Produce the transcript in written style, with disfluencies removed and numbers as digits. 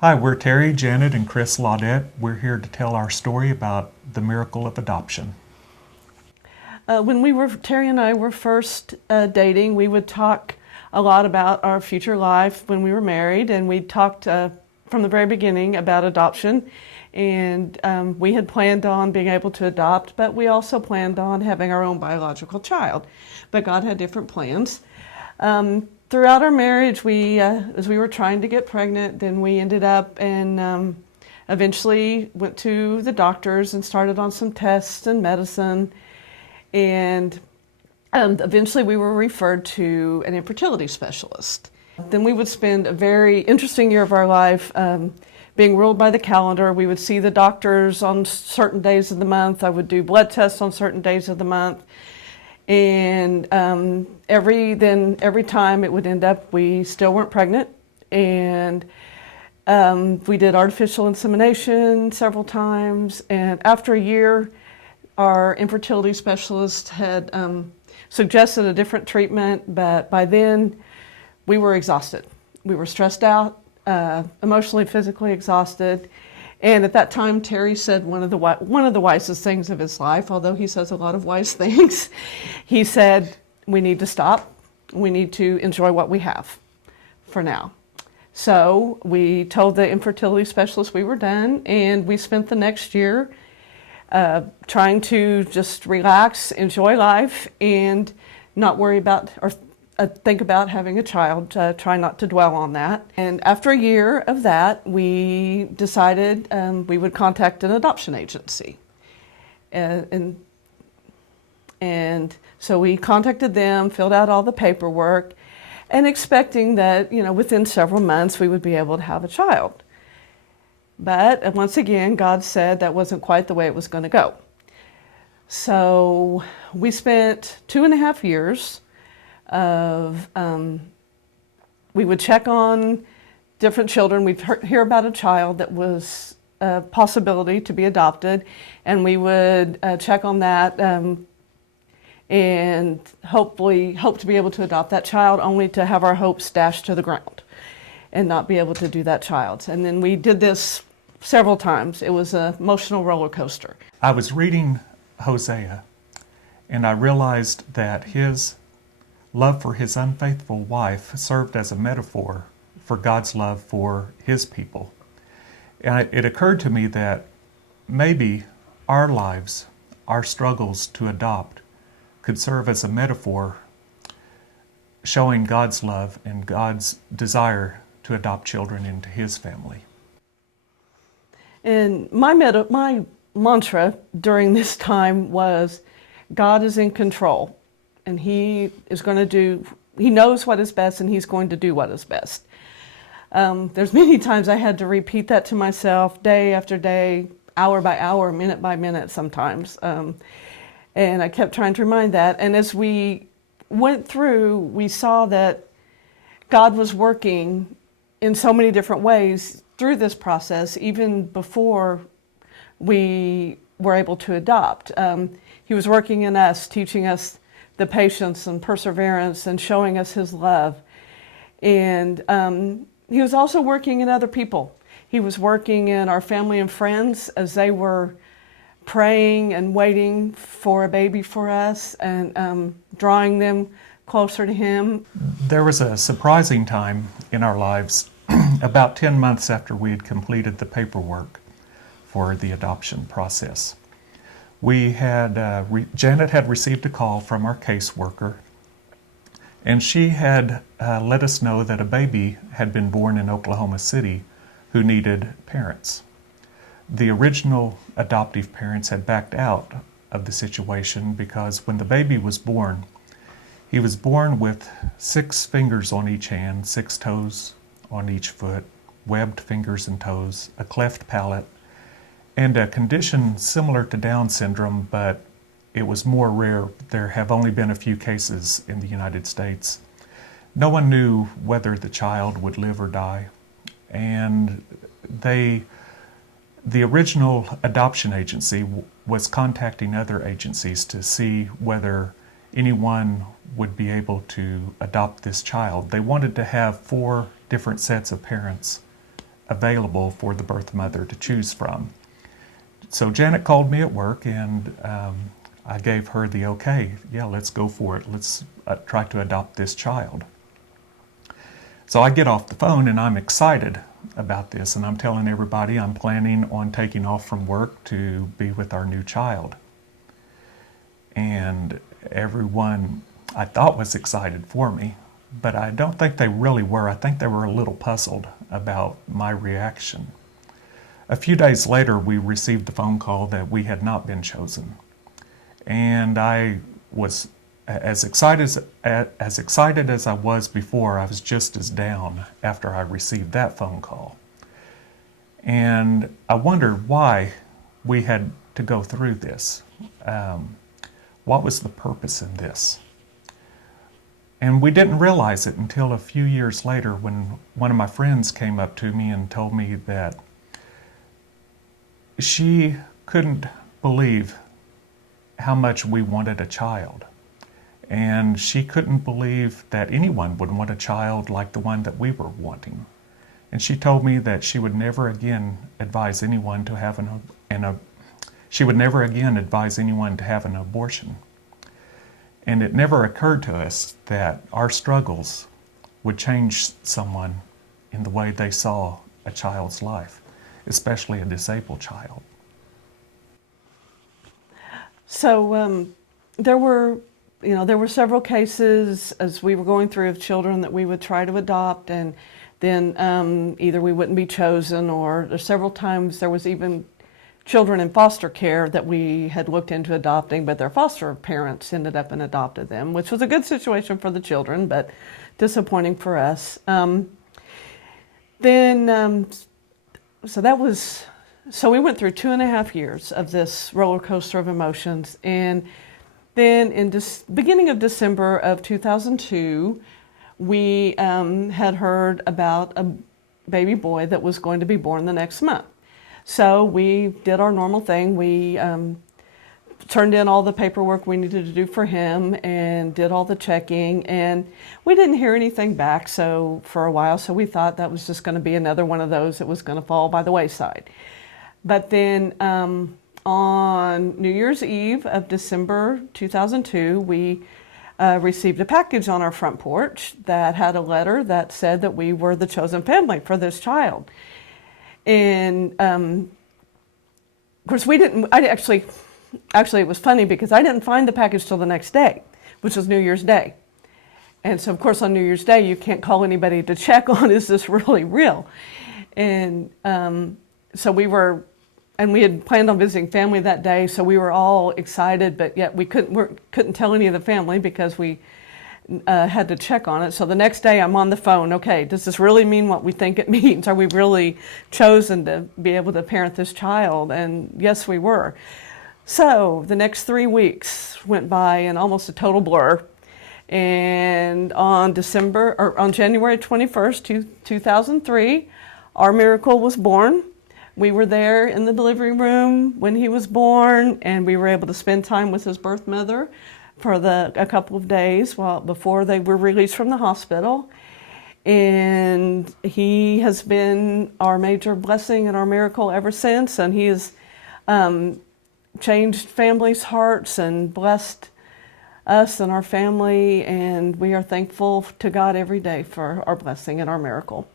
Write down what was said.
Hi, we're Terry, Janet, and Chris Laudett. We're here to tell our story about the miracle of adoption. When Terry and I were first dating, we would talk a lot about our future life when we were married, and we talked from the very beginning about adoption. And we had planned on being able to adopt, but we also planned on having our own biological child. But God had different plans. Throughout our marriage, as we were trying to get pregnant, then we ended up and eventually went to the doctors and started on some tests and medicine. And eventually we were referred to an infertility specialist. Then we would spend a very interesting year of our life being ruled by the calendar. We would see the doctors on certain days of the month. I would do blood tests on certain days of the month. And every time it would end up, we still weren't pregnant. And we did artificial insemination several times. And after a year, our infertility specialist had suggested a different treatment, but by then we were exhausted. We were stressed out, emotionally, physically exhausted. And at that time, Terry said one of the wisest things of his life, although he says a lot of wise things. He said, we need to stop. We need to enjoy what we have for now. So we told the infertility specialist we were done, and we spent the next year trying to just relax, enjoy life, and not worry about or think about having a child, try not to dwell on that. And after a year of that, we decided we would contact an adoption agency. And so we contacted them, filled out all the paperwork, and expecting that, within several months we would be able to have a child. But once again, God said that wasn't quite the way it was going to go. So we spent 2.5 years of, we would check on different children. We'd hear about a child that was a possibility to be adopted, and we would check on that and hopefully hope to be able to adopt that child, only to have our hopes dashed to the ground and not be able to do that child. And then we did this several times. It was an emotional roller coaster. I was reading Hosea, and I realized that his love for his unfaithful wife served as a metaphor for God's love for his people. And it occurred to me that maybe our lives, our struggles to adopt, could serve as a metaphor showing God's love and God's desire to adopt children into his family. And my mantra during this time was, God is in control, and he knows what is best, and he's going to do what is best. There's many times I had to repeat that to myself day after day, hour by hour, minute by minute sometimes. And I kept trying to remind that. And as we went through, we saw that God was working in so many different ways through this process, even before we were able to adopt. He was working in us, teaching us the patience and perseverance and showing us his love. And he was also working in other people. He was working in our family and friends as they were praying and waiting for a baby for us and drawing them closer to him. There was a surprising time in our lives, about 10 months after we had completed the paperwork for the adoption process. We had, Janet had received a call from our caseworker, and she had let us know that a baby had been born in Oklahoma City who needed parents. The original adoptive parents had backed out of the situation because when the baby was born, he was born with 6 fingers on each hand, 6 toes on each foot, webbed fingers and toes, a cleft palate, and a condition similar to Down syndrome, but it was more rare. There have only been a few cases in the United States. No one knew whether the child would live or die, and the original adoption agency was contacting other agencies to see whether anyone would be able to adopt this child. They wanted to have 4 different sets of parents available for the birth mother to choose from. So Janet called me at work, and I gave her the okay. Yeah, let's go for it. Let's try to adopt this child. So I get off the phone and I'm excited about this, and I'm telling everybody I'm planning on taking off from work to be with our new child. And everyone I thought was excited for me, but I don't think they really were. I think they were a little puzzled about my reaction. A few days later, we received the phone call that we had not been chosen. And I was as excited as I was before. I was just as down after I received that phone call. And I wondered why we had to go through this. What was the purpose in this? And we didn't realize it until a few years later, when one of my friends came up to me and told me that she couldn't believe how much we wanted a child. And she couldn't believe that anyone would want a child like the one that we were wanting. And she told me that she would never again advise anyone to have an abortion. And it never occurred to us that our struggles would change someone in the way they saw a child's life, especially a disabled child. So there were several cases as we were going through of children that we would try to adopt, and then either we wouldn't be chosen, or several times there was even children in foster care that we had looked into adopting, but their foster parents ended up and adopted them, which was a good situation for the children, but disappointing for us. So we went through 2.5 years of this roller coaster of emotions, and then in beginning of December of 2002, we had heard about a baby boy that was going to be born the next month. So we did our normal thing. We turned in all the paperwork we needed to do for him and did all the checking, and we didn't hear anything back for a while, so we thought that was just going to be another one of those that was going to fall by the wayside. But then on New Year's Eve of December 2002, we received a package on our front porch that had a letter that said that we were the chosen family for this child. And of course, actually, it was funny because I didn't find the package till the next day, which was New Year's Day. And so, of course, on New Year's Day, you can't call anybody to check on, is this really real? And so we had planned on visiting family that day, so we were all excited, but yet we couldn't tell any of the family because we had to check on it. So the next day I'm on the phone. Okay, does this really mean what we think it means? Are we really chosen to be able to parent this child? And yes, we were. So the next 3 weeks went by in almost a total blur. And on January 21st, 2003, our miracle was born. We were there in the delivery room when he was born, and we were able to spend time with his birth mother for a couple of days before they were released from the hospital. And he has been our major blessing and our miracle ever since, and he has changed families' hearts and blessed us and our family, and we are thankful to God every day for our blessing and our miracle.